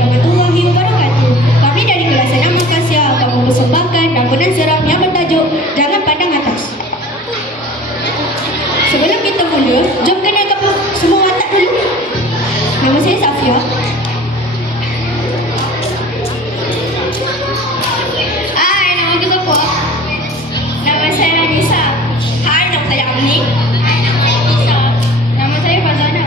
warahmatullahi wabarakatuh. Kami dari kelas 6 Makassar akan mempersembahkan nampunan seram yang bertajuk Jangan Pandang Atas. Sebelum kita mula, jom kenalkan semua watak dulu. Nama saya Safia. Hai, nama aku siapa? Nama saya Anissa. Hai, nama saya Amni. Hai, nama saya Nisa. Nama saya Fazana.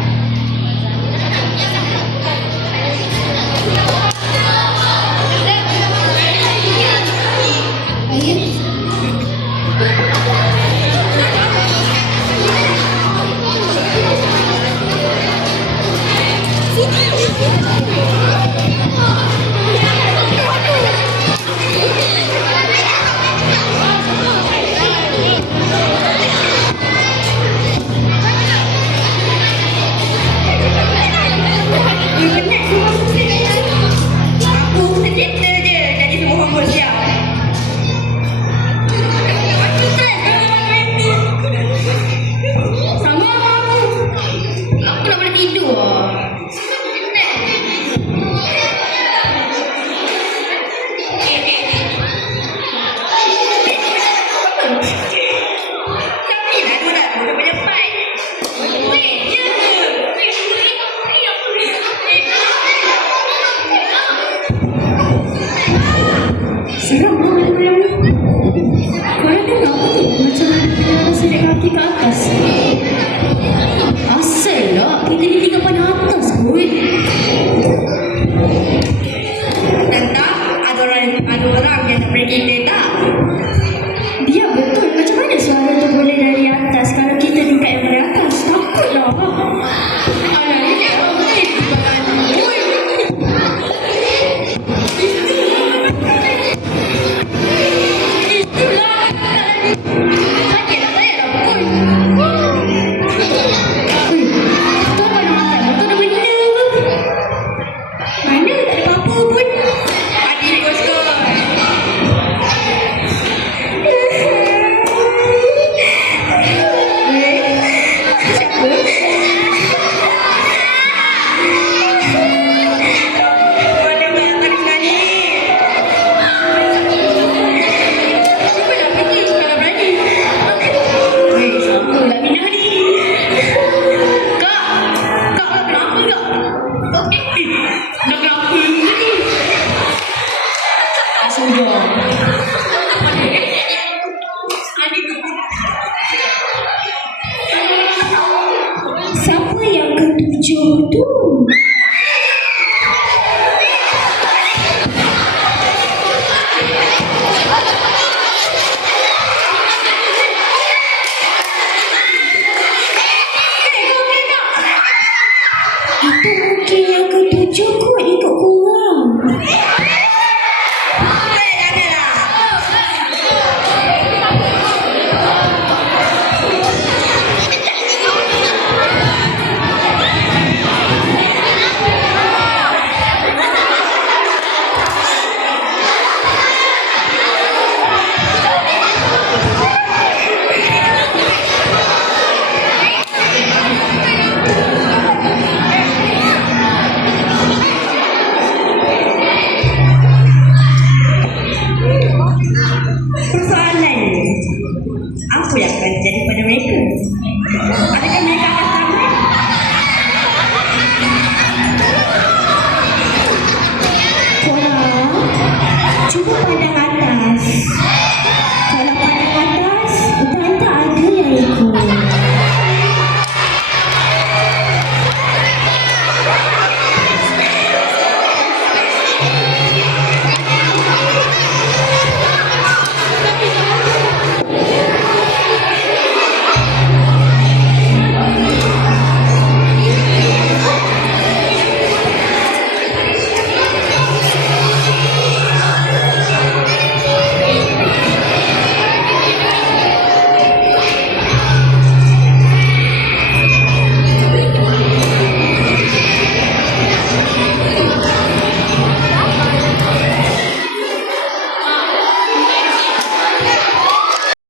Seram malam-malam ni. Korang dengar tu macam ada penyaran sedek kaki ke atas. Asal lah kita ni tinggal pada atas kot. Dan tak ada orang yang nak pergi kita tak. Dia betul. Macam mana suara tu boleh dari atas kalau kita duduk yang dari atas? Takutlah. Alah ni dia orang ni. Siapa yang ketujuh tu?